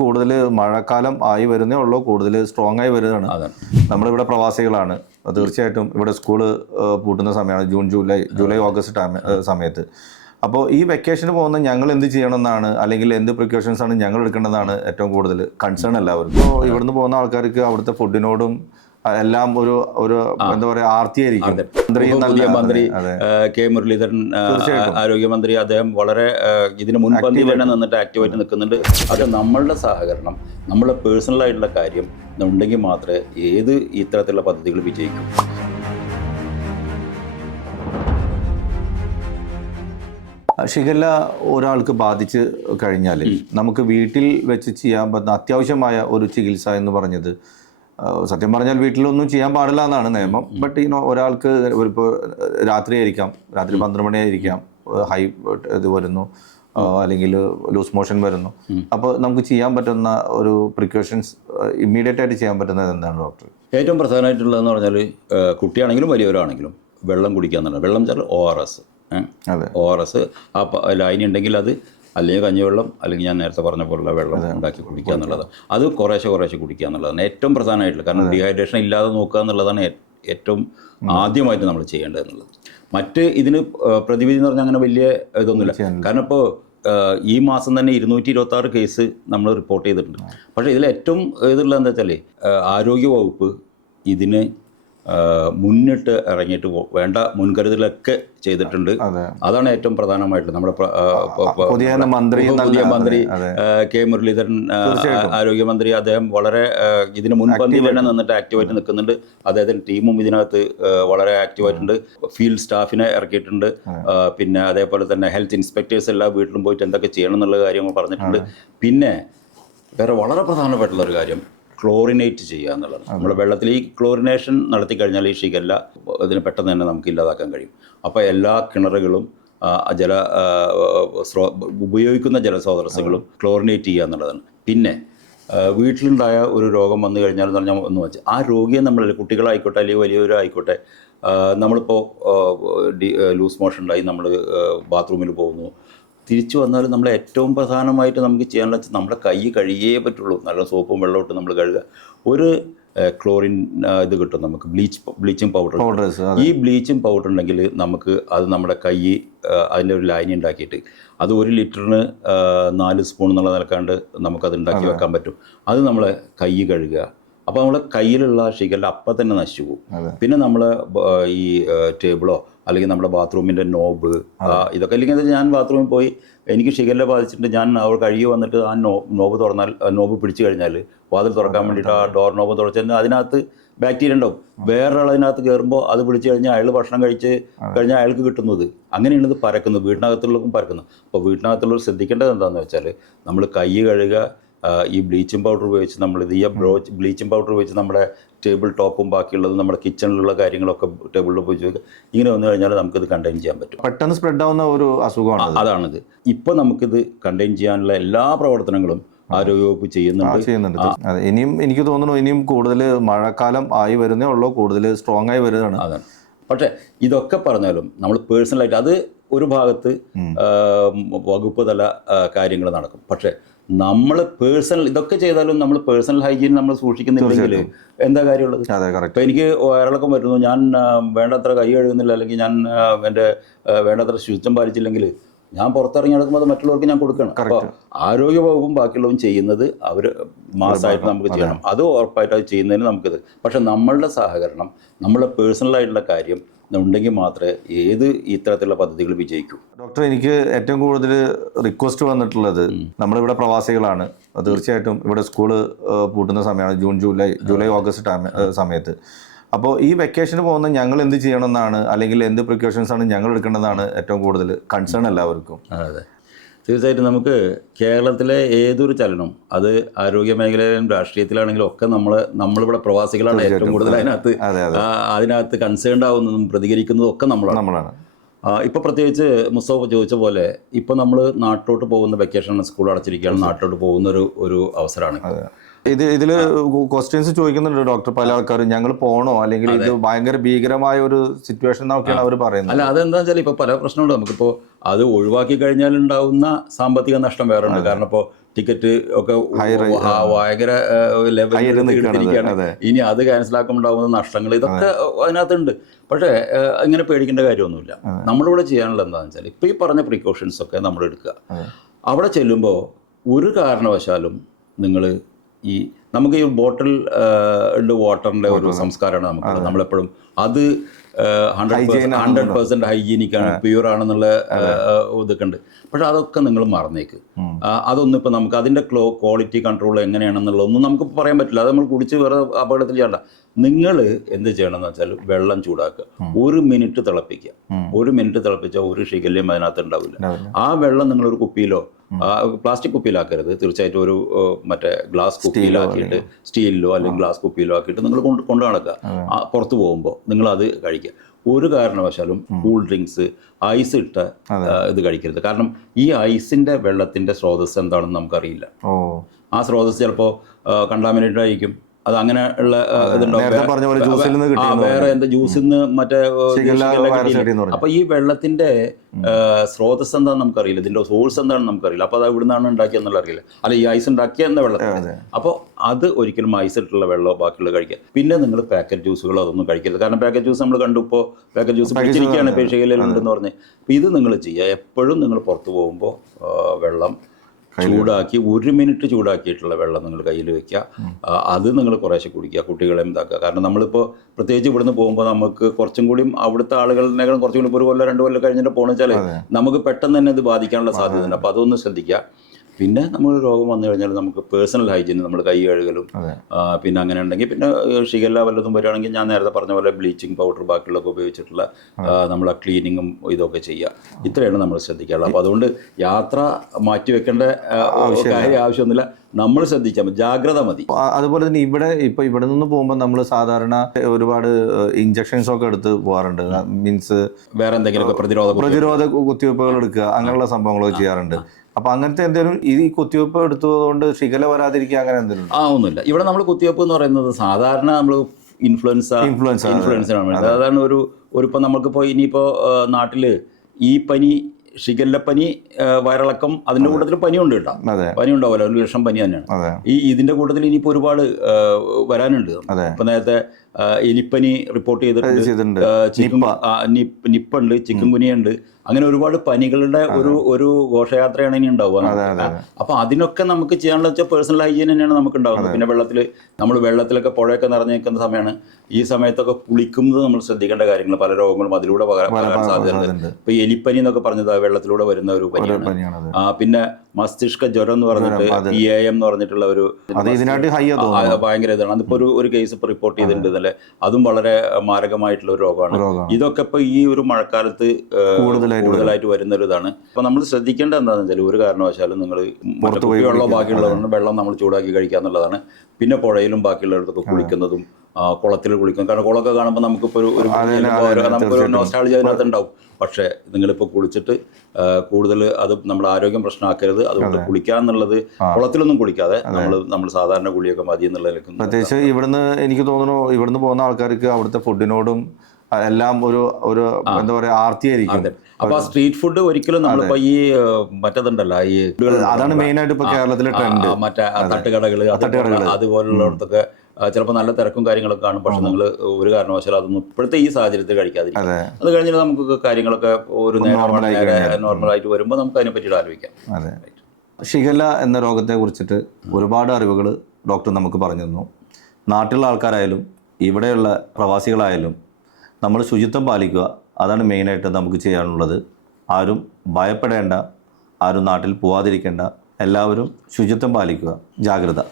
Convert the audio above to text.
കൂടുതൽ മഴക്കാലം ആയി വരുന്നേ ഉള്ളൂ, കൂടുതൽ സ്ട്രോങ് ആയി വരുന്നതാണ്. നമ്മളിവിടെ പ്രവാസികളാണ്. തീർച്ചയായിട്ടും ഇവിടെ സ്കൂള് പൂട്ടുന്ന സമയമാണ് ജൂൺ ജൂലൈ ഓഗസ്റ്റ് സമയത്ത്. അപ്പോൾ ഈ വെക്കേഷന് പോകുന്ന ഞങ്ങൾ എന്ത് ചെയ്യണമെന്നാണ്, അല്ലെങ്കിൽ എന്ത് പ്രിക്കോഷൻസ് ആണ് ഞങ്ങൾ എടുക്കേണ്ടതാണ് ഏറ്റവും കൂടുതൽ കൺസേൺ എല്ലാവർക്കും. ഇപ്പോൾ ഇവിടുന്ന് പോകുന്ന ആൾക്കാർക്ക് അവിടുത്തെ ഫുഡിനോടും എല്ലാം ഒരു എന്താ പറയുക ആർത്തിയായിരിക്കും. മന്ത്രി കെ മുരളീധരൻ ആരോഗ്യമന്ത്രി അദ്ദേഹം വളരെ ഇതിന് മുൻപന്തിയിൽ തന്നെ നിന്നിട്ട് ആക്റ്റീവായിട്ട് നിൽക്കുന്നുണ്ട്. അത് നമ്മളുടെ സഹകരണം, നമ്മളുടെ പേഴ്സണലായിട്ടുള്ള കാര്യം ഉണ്ടെങ്കിൽ മാത്രമേ ഏത് ഇത്തരത്തിലുള്ള പദ്ധതികൾ വിജയിക്കൂ. ഷിഗല്ല ഒരാൾക്ക് ബാധിച്ച് കഴിഞ്ഞാൽ നമുക്ക് വീട്ടിൽ വെച്ച് ചെയ്യാൻ പറ്റുന്ന അത്യാവശ്യമായ ഒരു ചികിത്സ എന്ന് പറഞ്ഞത്, സത്യം പറഞ്ഞാൽ വീട്ടിലൊന്നും ചെയ്യാൻ പാടില്ല എന്നാണ് നിയമം. ബട്ട് ഒരാൾക്ക് ഇപ്പോൾ രാത്രി 12 മണിയായിരിക്കാം ഹൈ ഇത് വരുന്നു, അല്ലെങ്കിൽ ലൂസ് മോഷൻ വരുന്നു. അപ്പോൾ നമുക്ക് ചെയ്യാൻ പറ്റുന്ന ഒരു പ്രിക്കോഷൻസ് ഇമ്മീഡിയറ്റ് ആയിട്ട് ചെയ്യാൻ പറ്റുന്നത് എന്താണ് ഡോക്ടർ? ഏറ്റവും പ്രധാനമായിട്ടുള്ളതെന്ന് പറഞ്ഞാൽ കുട്ടിയാണെങ്കിലും വലിയവരാണെങ്കിലും വെള്ളം കുടിക്കുക എന്നുള്ളത്. വെള്ളം വെച്ചാൽ ORS ആ ലൈൻ ഉണ്ടെങ്കിൽ അത്, അല്ലെങ്കിൽ കഞ്ഞിവെള്ളം, അല്ലെങ്കിൽ ഞാൻ നേരത്തെ പറഞ്ഞ പോലുള്ള വെള്ളം ഉണ്ടാക്കി കുടിക്കുക എന്നുള്ളത്. അത് കുറേശ്ശെ കുടിക്കുക എന്നുള്ളതാണ് ഏറ്റവും പ്രധാനമായിട്ടുള്ളത്. കാരണം ഡീഹൈഡ്രേഷൻ ഇല്ലാതെ നോക്കുക എന്നുള്ളതാണ് ഏറ്റവും ആദ്യമായിട്ട് നമ്മൾ ചെയ്യേണ്ടത് എന്നുള്ളത്. മറ്റ് ഇതിന് പ്രതിവിധി എന്ന് പറഞ്ഞാൽ അങ്ങനെ വലിയ ഇതൊന്നുമില്ല. കാരണം ഇപ്പോൾ ഈ മാസം തന്നെ 226 കേസ് നമ്മൾ റിപ്പോർട്ട് ചെയ്തിട്ടുണ്ട്. പക്ഷേ ഇതിൽ ഏറ്റവും ഇതുള്ളത് എന്താ വെച്ചാൽ ആരോഗ്യവകുപ്പ് ഇതിന് മുന്നിട്ട് ഇറങ്ങിയിട്ട് വേണ്ട മുൻകരുതലൊക്കെ ചെയ്തിട്ടുണ്ട്. അതാണ് ഏറ്റവും പ്രധാനമായിട്ടുള്ളത്. നമ്മുടെ പുതിയ മന്ത്രി കെ മുരളീധരൻ ആരോഗ്യമന്ത്രി അദ്ദേഹം വളരെ ഇതിന് മുൻപന്തിയിൽ തന്നെ നിന്നിട്ട് ആക്റ്റീവായിട്ട് നിൽക്കുന്നുണ്ട്. അദ്ദേഹത്തിൻ്റെ ടീമും ഇതിനകത്ത് വളരെ ആക്റ്റീവായിട്ടുണ്ട്. ഫീൽഡ് സ്റ്റാഫിനെ ഇറക്കിയിട്ടുണ്ട്. പിന്നെ അതേപോലെ തന്നെ ഹെൽത്ത് ഇൻസ്പെക്ടേഴ്സ് എല്ലാ വീട്ടിലും പോയിട്ട് എന്തൊക്കെ ചെയ്യണം എന്നുള്ള കാര്യങ്ങൾ പറഞ്ഞിട്ടുണ്ട്. പിന്നെ വേറെ വളരെ പ്രധാനപ്പെട്ടുള്ളൊരു കാര്യം ക്ലോറിനേറ്റ് ചെയ്യുക എന്നുള്ളത്. നമ്മുടെ വെള്ളത്തിൽ ഈ ക്ലോറിനേഷൻ നടത്തി കഴിഞ്ഞാൽ ഈ ഷിഗല്ല അതിന് പെട്ടെന്ന് തന്നെ നമുക്ക് ഇല്ലാതാക്കാൻ കഴിയും. അപ്പോൾ എല്ലാ കിണറുകളും ഉപയോഗിക്കുന്ന ജലസ്രോതസ്സുകളും ക്ലോറിനേറ്റ് ചെയ്യുക എന്നുള്ളതാണ്. പിന്നെ വീട്ടിലുണ്ടായ ഒരു രോഗം വന്നു കഴിഞ്ഞാൽ എന്ന് പറഞ്ഞാൽ ഒന്ന് വെച്ച് ആ രോഗിയെ നമ്മൾ, കുട്ടികളായിക്കോട്ടെ അല്ലെങ്കിൽ വലിയവരായിക്കോട്ടെ, നമ്മളിപ്പോൾ ലൂസ് മോഷൻ ഉണ്ടായി നമ്മൾ ബാത്റൂമിൽ പോകുന്നു, തിരിച്ചു വന്നാൽ നമ്മൾ ഏറ്റവും പ്രധാനമായിട്ട് നമുക്ക് ചെയ്യാനുള്ള നമ്മുടെ കൈ കഴുകിയേ പറ്റുള്ളൂ. നല്ല സോപ്പും വെള്ളമിട്ട് നമ്മൾ കഴുകുക. ഒരു ക്ലോറിൻ ഇത് കിട്ടും നമുക്ക്, ബ്ലീച്ചിങ് പൗഡർ. ഈ ബ്ലീച്ചിങ് പൗഡർ ഉണ്ടെങ്കിൽ നമുക്ക് അത് നമ്മുടെ കൈ അതിൻ്റെ ഒരു ലൈൻ ഉണ്ടാക്കിയിട്ട് അത് 1 ലിറ്ററിന് 4 സ്പൂൺ എന്നുള്ള നിലക്കാണ്ട് നമുക്കത് ഉണ്ടാക്കി വെക്കാൻ പറ്റും. അത് നമ്മൾ കൈ കഴുകുക. അപ്പോൾ നമ്മളെ കയ്യിലുള്ള ഷിഗല്ല അപ്പം തന്നെ നശിച്ചു പോകും. പിന്നെ നമ്മൾ ഈ ടേബിളോ അല്ലെങ്കിൽ നമ്മുടെ ബാത്റൂമിൻ്റെ നോബ് ഇതൊക്കെ, അല്ലെങ്കിൽ ഞാൻ ബാത്റൂമിൽ പോയി എനിക്ക് ഷിഗല്ല ബാധിച്ചിട്ട് ഞാൻ അവൾ കഴുകി വന്നിട്ട് ആ നോബ് തുറന്നാൽ, നോബ് പിടിച്ചു കഴിഞ്ഞാൽ വാതിൽ തുറക്കാൻ വേണ്ടിയിട്ട് ആ ഡോർ നോബ് തുറച്ചാൽ അതിനകത്ത് ബാക്ടീരിയ ഉണ്ടാവും. വേറൊരാൾ അതിനകത്ത് കയറുമ്പോൾ അത് പിടിച്ചു കഴിഞ്ഞാൽ അയാൾ ഭക്ഷണം കഴിച്ച് കഴിഞ്ഞാൽ അയാൾക്ക് കിട്ടുന്നത്. അങ്ങനെയാണ് ഇത് പരക്കുന്നത്, വീട്ടിനകത്തുള്ളവർക്കും പരക്കുന്നത്. അപ്പോൾ വീട്ടിനകത്തുള്ളവർ ശ്രദ്ധിക്കേണ്ടത് എന്താണെന്ന് വെച്ചാൽ നമ്മൾ കൈ കഴുകുക. ഈ ബ്ലീച്ചിങ് പൗഡർ ഉപയോഗിച്ച് നമ്മളിത് ബ്ലീച്ചിങ് പൗഡർ ഉപയോഗിച്ച് നമ്മുടെ ടേബിൾ ടോപ്പും ബാക്കിയുള്ളതും നമ്മുടെ കിച്ചണിലുള്ള കാര്യങ്ങളൊക്കെ ടേബിളിൽ ഉപയോഗിച്ച് വെക്കുക. ഇങ്ങനെ വന്നു കഴിഞ്ഞാൽ നമുക്കിത് കണ്ടെയ്ൻ ചെയ്യാൻ പറ്റും. പെട്ടെന്ന് സ്പ്രെഡ് ആവുന്ന ഒരു അസുഖമാണ് അതാണിത്. ഇപ്പോൾ നമുക്കിത് കണ്ടെയ്ൻ ചെയ്യാനുള്ള എല്ലാ പ്രവർത്തനങ്ങളും ആരോഗ്യവകുപ്പ് ചെയ്യുന്നുണ്ട്. ഇനിയും എനിക്ക് തോന്നുന്നു ഇനിയും കൂടുതൽ മഴക്കാലം ആയി വരുന്നേ ഉള്ളൂ, കൂടുതൽ സ്ട്രോങ് ആയി വരുന്നതാണ്. അതാണ്. പക്ഷേ ഇതൊക്കെ പറഞ്ഞാലും നമ്മൾ പേഴ്സണലായിട്ട് അത് ഒരു ഭാഗത്ത് വകുപ്പ് തല കാര്യങ്ങൾ നടക്കും. പക്ഷേ നമ്മൾ ഇതൊക്കെ ചെയ്താലും നമ്മൾ പേഴ്സണൽ ഹൈജീൻ നമ്മൾ സൂക്ഷിക്കുന്നില്ലെങ്കിൽ എന്താ കാര്യമുള്ളത്? ഇപ്പം എനിക്ക് വയറിളക്കം വരുന്നു, ഞാൻ വേണ്ടത്ര കൈ കഴുകുന്നില്ല, അല്ലെങ്കിൽ ഞാൻ എൻ്റെ വേണ്ടത്ര ശുചിത്വം പാലിച്ചില്ലെങ്കിൽ ഞാൻ പുറത്തിറങ്ങി നടക്കുമ്പോൾ അത് മറ്റുള്ളവർക്ക് ഞാൻ കൊടുക്കണം. അപ്പോൾ ആരോഗ്യവകുപ്പും ബാക്കിയുള്ളതും ചെയ്യുന്നത് അവർ മാസമായിട്ട് നമുക്ക് ചെയ്യണം. അത് ഉറപ്പായിട്ട് അത് ചെയ്യുന്നതിന് നമുക്കിത്. പക്ഷെ നമ്മളുടെ സഹകരണം, നമ്മളുടെ പേഴ്സണലായിട്ടുള്ള കാര്യം ഉണ്ടെങ്കിൽ മാത്രമേ ഏത് ഇത്തരത്തിലുള്ള പദ്ധതികൾ വിജയിക്കൂ. ഡോക്ടർ, എനിക്ക് ഏറ്റവും കൂടുതൽ റിക്വസ്റ്റ് വന്നിട്ടുള്ളത്, നമ്മളിവിടെ പ്രവാസികളാണ്. തീർച്ചയായിട്ടും ഇവിടെ സ്കൂള് പൂട്ടുന്ന സമയമാണ് ജൂൺ ജൂലൈ ഓഗസ്റ്റ് സമയത്ത്. അപ്പോൾ ഈ വെക്കേഷന് പോകുന്ന ഞങ്ങൾ എന്ത് ചെയ്യണമെന്നാണ്, അല്ലെങ്കിൽ എന്ത് പ്രിക്കോഷൻസ് ആണ് ഞങ്ങൾ എടുക്കേണ്ടതാണ് ഏറ്റവും കൂടുതൽ കൺസേൺ എല്ലാവർക്കും. അതെ, തീർച്ചയായിട്ടും നമുക്ക് കേരളത്തിലെ ഏതൊരു ചലനം, അത് ആരോഗ്യ മേഖലയിലും രാഷ്ട്രീയത്തിലാണെങ്കിലും ഒക്കെ നമ്മളിവിടെ പ്രവാസികളാണ് ഏറ്റവും കൂടുതൽ അതിനകത്ത് കൺസേൺഡ് ആവുന്നതും പ്രതികരിക്കുന്നതും ഒക്കെ നമ്മളാണ്. ഇപ്പോൾ പ്രത്യേകിച്ച് മുസ്തഫ ചോദിച്ച പോലെ ഇപ്പോൾ നമ്മൾ നാട്ടിലോട്ട് പോകുന്ന വെക്കേഷൻ, സ്കൂൾ അടച്ചിരിക്കുകയാണ്, നാട്ടിലോട്ട് പോകുന്ന ഒരു അവസരമാണ്. ഇതിൽ ക്വസ്റ്റ്യൻസ് ചോദിക്കുന്നുണ്ട് ഡോക്ടർ, പല ആൾക്കാരും ഞങ്ങൾ പോണോ, അല്ലെങ്കിൽ ഇത് ഭയങ്കര ഭീകരമായ ഒരു സിറ്റുവേഷൻ എന്നൊക്കെയാണ് അവർ പറയുന്നത്. അല്ല, അതെന്താ വെച്ചാൽ ഇപ്പോൾ പല പ്രശ്നമുണ്ട് നമുക്കിപ്പോൾ. അത് ഒഴിവാക്കി കഴിഞ്ഞാൽ ഉണ്ടാവുന്ന സാമ്പത്തിക നഷ്ടം വേറെ ഉണ്ട്. കാരണം ഇപ്പോൾ ടിക്കറ്റ് ഒക്കെ ഭയങ്കര ലെവലിൽ എടുത്തിരിക്കുകയാണ്. ഇനി അത് ക്യാൻസലാക്കുമ്പോണ്ടാവുന്ന നഷ്ടങ്ങൾ ഇതൊക്കെ അതിനകത്തുണ്ട്. പക്ഷേ ഇങ്ങനെ പേടിക്കേണ്ട കാര്യമൊന്നുമില്ല. നമ്മളിവിടെ ചെയ്യാനുള്ളത് എന്താണെന്ന് വെച്ചാൽ ഇപ്പോൾ ഈ പറഞ്ഞ പ്രിക്കോഷൻസ് ഒക്കെ നമ്മൾ എടുക്കുക. അവിടെ ചെല്ലുമ്പോൾ ഒരു കാരണവശാലും നിങ്ങൾ നമുക്ക് ഈ ബോട്ടിൽ വാട്ടറിൻ്റെ ഒരു സംസ്കാരമാണ് നമുക്ക്. നമ്മളെപ്പോഴും അത് 100% ഹൈജീനിക്കാണ്, പ്യൂർ ആണെന്നുള്ള ഇതൊക്കെ ഉണ്ട്. പക്ഷെ അതൊക്കെ നിങ്ങൾ മറന്നേക്ക്. അതൊന്നും ഇപ്പോൾ നമുക്ക് അതിൻ്റെ ക്വാളിറ്റി കൺട്രോൾ എങ്ങനെയാണെന്നുള്ളതൊന്നും നമുക്ക് പറയാൻ പറ്റില്ല. അത് നമ്മൾ കുടിച്ച് വേറെ അപകടത്തിൽ ചെയ്യണ്ട. നിങ്ങൾ എന്ത് ചെയ്യണമെന്ന് വെച്ചാൽ വെള്ളം ചൂടാക്കുക, 1 മിനിറ്റ് തിളപ്പിക്കുക. 1 മിനിറ്റ് തിളപ്പിച്ചാൽ ഒരു ഷിഗല്ലയും അതിനകത്ത് ഉണ്ടാവില്ല. ആ വെള്ളം നിങ്ങളൊരു കുപ്പിയിലോ, പ്ലാസ്റ്റിക് കുപ്പിയിലാക്കരുത്, തീർച്ചയായിട്ടും ഒരു മറ്റേ ഗ്ലാസ് കുപ്പിയിലാക്കിയിട്ട്, സ്റ്റീലിലോ അല്ലെങ്കിൽ ഗ്ലാസ് കുപ്പിയിലോ ആക്കിയിട്ട് നിങ്ങൾ കൊണ്ടു നടക്കുക. പുറത്ത് പോകുമ്പോൾ നിങ്ങളത് കഴിക്കുക. ഒരു കാരണവശാലും കൂൾ ഡ്രിങ്ക്സ്, ഐസ് ഇട്ട ഇത് കഴിക്കരുത്. കാരണം ഈ ഐസിൻ്റെ വെള്ളത്തിൻ്റെ സ്രോതസ് എന്താണെന്ന് നമുക്കറിയില്ല. ആ സ്രോതസ് ചിലപ്പോൾ കണ്ടാമിനേറ്റഡ് ആയിരിക്കും. അത് അങ്ങനെ ഉള്ള ഇതുണ്ടാവും. വേറെ എന്താ ജ്യൂസിൽ നിന്ന് മറ്റേ അപ്പൊ ഈ വെള്ളത്തിന്റെ സ്രോതസ് എന്താണെന്ന് നമുക്കറിയില്ല, ഇതിന്റെ സോഴ്സ് എന്താണെന്ന് നമുക്കറിയില്ല. അപ്പൊ അത് എവിടുന്നാണ് ഉണ്ടാക്കിയെന്നുള്ള അറിയില്ല. അല്ല, ഈ ഐസ് ഉണ്ടാക്കിയ എന്ന വെള്ളത്തിൽ. അപ്പോൾ അത് ഒരിക്കലും ഐസ് ഇട്ടുള്ള വെള്ളമോ ബാക്കിയുള്ള കഴിക്കുക. പിന്നെ നിങ്ങൾ പാക്കറ്റ് ജ്യൂസുകളോ അതൊന്നും കഴിക്കരുത്. കാരണം പാക്കറ്റ് ജ്യൂസ് നമ്മൾ കണ്ടു, ഇപ്പോൾ പാക്കറ്റ് ജ്യൂസ് പിടിച്ചിരിക്കുകയാണ് പേശികയിലുണ്ടെന്ന് പറഞ്ഞ്. അപ്പോൾ ഇത് നിങ്ങൾ ചെയ്യുക. എപ്പോഴും നിങ്ങൾ പുറത്ത് പോകുമ്പോൾ വെള്ളം ചൂടാക്കി 1 മിനിറ്റ് ചൂടാക്കിയിട്ടുള്ള വെള്ളം നിങ്ങൾ കയ്യിൽ വെക്കുക. അത് നിങ്ങൾ കുറേശ്ശെ കുടിക്കുക, കുട്ടികളെ ഇതാക്കുക. കാരണം നമ്മളിപ്പോൾ പ്രത്യേകിച്ച് ഇവിടുന്ന് പോകുമ്പോൾ നമുക്ക് കുറച്ചും കൂടി അവിടുത്തെ ആളുകളിനേക്കാളും കുറച്ചും കൂടി 1 കൊല്ലം 2 കൊല്ലം കഴിഞ്ഞിട്ട് പോകണമെന്ന് വെച്ചാൽ നമുക്ക് പെട്ടെന്ന് തന്നെ ഇത് ബാധിക്കാനുള്ള സാധ്യതയുണ്ട്. അപ്പോൾ അതൊന്ന് ശ്രദ്ധിക്കുക. പിന്നെ നമ്മൾ രോഗം വന്നു കഴിഞ്ഞാൽ നമുക്ക് പേഴ്സണൽ ഹൈജീൻ, നമ്മൾ കൈ കഴുകലും, പിന്നെ അങ്ങനെ ഉണ്ടെങ്കിൽ പിന്നെ ഷിഗല്ല വല്ലതും വരികയാണെങ്കിൽ ഞാൻ നേരത്തെ പറഞ്ഞ പോലെ ബ്ലീച്ചിങ് പൗഡർ ബാക്കിയുള്ളതൊക്കെ ഉപയോഗിച്ചിട്ടുള്ള നമ്മളെ ക്ലീനിങ്ങും ഇതൊക്കെ ചെയ്യുക. ഇത്രയാണ് നമ്മൾ ശ്രദ്ധിക്കാറുള്ളത്. അപ്പോൾ അതുകൊണ്ട് യാത്ര മാറ്റിവെക്കേണ്ട കാര്യം ആവശ്യമൊന്നുമില്ല. നമ്മൾ ശ്രദ്ധിച്ചാൽ മതി, ജാഗ്രത മതി. അതുപോലെ തന്നെ ഇവിടെ നിന്ന് പോകുമ്പോൾ നമ്മൾ സാധാരണ ഒരുപാട് ഇഞ്ചക്ഷൻസ് ഒക്കെ എടുത്ത് പോകാറുണ്ട്. മീൻസ് വേറെ എന്തെങ്കിലുമൊക്കെ പ്രതിരോധ കുത്തിവയ്പ്പുകൾ എടുക്കുക, അങ്ങനെയുള്ള സംഭവങ്ങളൊക്കെ ചെയ്യാറുണ്ട്. അപ്പൊ അങ്ങനത്തെ എന്തെങ്കിലും ഈ കുത്തിവയ്പ്പ് എടുത്തതുകൊണ്ട് ഷിഗല്ല വരാതിരിക്കുക അങ്ങനെ എന്തെങ്കിലും? ഒന്നുമില്ല. ഇവിടെ നമ്മൾ കുത്തിവയ്പ്പ് എന്ന് പറയുന്നത് സാധാരണ നമ്മൾ ഇൻഫ്ലുവൻസിനാണ് വേണ്ടത്. അതാണ് ഒരു ഇപ്പം നമുക്കിപ്പോൾ ഇനിയിപ്പോൾ നാട്ടിൽ ഈ പനി, ഷിഗല്ലപ്പനി, വയറിളക്കം, അതിൻ്റെ കൂട്ടത്തിൽ പനിയുണ്ട് കേട്ടോ. പനി ഉണ്ടാവുമല്ലോ, 1 ലക്ഷം പനി തന്നെയാണ്. ഇതിൻ്റെ കൂട്ടത്തിൽ ഇനിയിപ്പോൾ ഒരുപാട് വരാനുണ്ട്. ഇപ്പം നേരത്തെ എലിപ്പനി റിപ്പോർട്ട് ചെയ്തിട്ടുണ്ട്, നിപ്പുണ്ട്, ചിക്കൻ ഗുനിയുണ്ട്. അങ്ങനെ ഒരുപാട് പനികളുടെ ഒരു ഘോഷയാത്രയാണ് ഇനി ഉണ്ടാവുക. അപ്പോൾ അതിനൊക്കെ നമുക്ക് ചെയ്യാനുള്ള വെച്ചാൽ പേഴ്സണൽ ഹൈജീൻ തന്നെയാണ് നമുക്ക് ഉണ്ടാകുന്നത്. പിന്നെ വെള്ളത്തിലൊക്കെ പുഴയൊക്കെ നിറഞ്ഞു നിൽക്കുന്ന സമയമാണ്. ഈ സമയത്തൊക്കെ കുളിക്കുന്നത് നമ്മൾ ശ്രദ്ധിക്കേണ്ട കാര്യങ്ങൾ. പല രോഗങ്ങളും അതിലൂടെ പകരാൻ സാധ്യതയുണ്ട്. ഇപ്പോൾ എലിപ്പനി എന്നൊക്കെ പറഞ്ഞത് വെള്ളത്തിലൂടെ വരുന്ന ഒരു പനിയാണ്. പിന്നെ മസ്തിഷ്ക ജ്വരം എന്ന് പറഞ്ഞിട്ട് PAM എന്ന് പറഞ്ഞിട്ടുള്ള ഒരു ഭയങ്കര ഇതാണ്. അതിപ്പോൾ ഒരു കേസ് ഇപ്പോൾ റിപ്പോർട്ട് ചെയ്തിട്ടുണ്ട് ഇന്നലെ. അതും വളരെ മാരകമായിട്ടുള്ള ഒരു രോഗമാണ്. ഇതൊക്കെ ഇപ്പോൾ ഈ ഒരു മഴക്കാലത്ത് കൂടുതലായിട്ട് വരുന്ന ഒരു ഇതാണ്. അപ്പോൾ നമ്മൾ ശ്രദ്ധിക്കേണ്ടത് എന്താണെന്ന് വെച്ചാൽ ഒരു കാരണവശാലും നിങ്ങൾ കുപ്പിവെള്ളം ബാക്കിയുള്ളതുകൊണ്ട് വെള്ളം നമ്മൾ ചൂടാക്കി കഴിക്കുക എന്നുള്ളതാണ്. പിന്നെ പുഴയിലും ബാക്കിയുള്ളിടത്തൊക്കെ കുളിക്കുന്നതും കുളത്തിൽ കുളിക്കും. കാരണം കുളമൊക്കെ കാണുമ്പോൾ നമുക്കിപ്പോൾ നമുക്കൊരു നോസ്റ്റാൾജി അതിനകത്ത് ഉണ്ടാവും. പക്ഷേ നിങ്ങളിപ്പോൾ കുളിച്ചിട്ട് കൂടുതൽ അത് നമ്മുടെ ആരോഗ്യം പ്രശ്നമാക്കരുത്. അതുകൊണ്ട് കുളിക്കുക എന്നുള്ളത് കുളത്തിലൊന്നും കുളിക്കാതെ നമ്മൾ സാധാരണ കുളിയൊക്കെ മതി എന്നുള്ളതിലേക്ക്. പ്രത്യേകിച്ച് എനിക്ക് തോന്നുന്നു ഇവിടുന്ന് പോകുന്ന ആൾക്കാർക്ക് അവിടുത്തെ ഫുഡിനോടും എല്ലാം ഒരു എന്താ പറയാ ആർത്തിയായിരിക്കും. അപ്പൊ സ്ട്രീറ്റ് ഫുഡ് ഒരിക്കലും നമ്മളിപ്പോ ഈ മറ്റേതുണ്ടല്ലോ, ഈ അതാണ് മെയിൻ ആയിട്ട് ഇപ്പൊ കേരളത്തിലെ ട്രെൻഡ്. മറ്റേ തട്ടുകടകള് അതുപോലുള്ളടത്തൊക്കെ ചിലപ്പോൾ നല്ല തിരക്കും കാര്യങ്ങളൊക്കെ കാണും. പക്ഷെ നിങ്ങൾ ഒരു കാരണവശാലും അതൊന്നും ഇപ്പോഴത്തെ ഈ സാഹചര്യത്തിൽ കഴിക്കാതിരിക്കും. അത് കഴിഞ്ഞിട്ട് നമുക്ക് കാര്യങ്ങളൊക്കെ ഒരു നോർമലായിട്ട് വരുമ്പോൾ നമുക്ക് അതിനെ പറ്റിയിട്ട് ആലോചിക്കാം. അതെ, ഷിഗല്ല എന്ന രോഗത്തെ കുറിച്ചിട്ട് ഒരുപാട് അറിവുകൾ ഡോക്ടർ നമുക്ക് പറഞ്ഞു തന്നു. നാട്ടിലുള്ള ആൾക്കാരായാലും ഇവിടെയുള്ള പ്രവാസികളായാലും നമ്മൾ ശുചിത്വം പാലിക്കുക, അതാണ് മെയിനായിട്ട് നമുക്ക് ചെയ്യാനുള്ളത്. ആരും ഭയപ്പെടേണ്ട, ആരും നാട്ടിൽ പോവാതിരിക്കേണ്ട, എല്ലാവരും ശുചിത്വം പാലിക്കുക. ജാഗ്രത.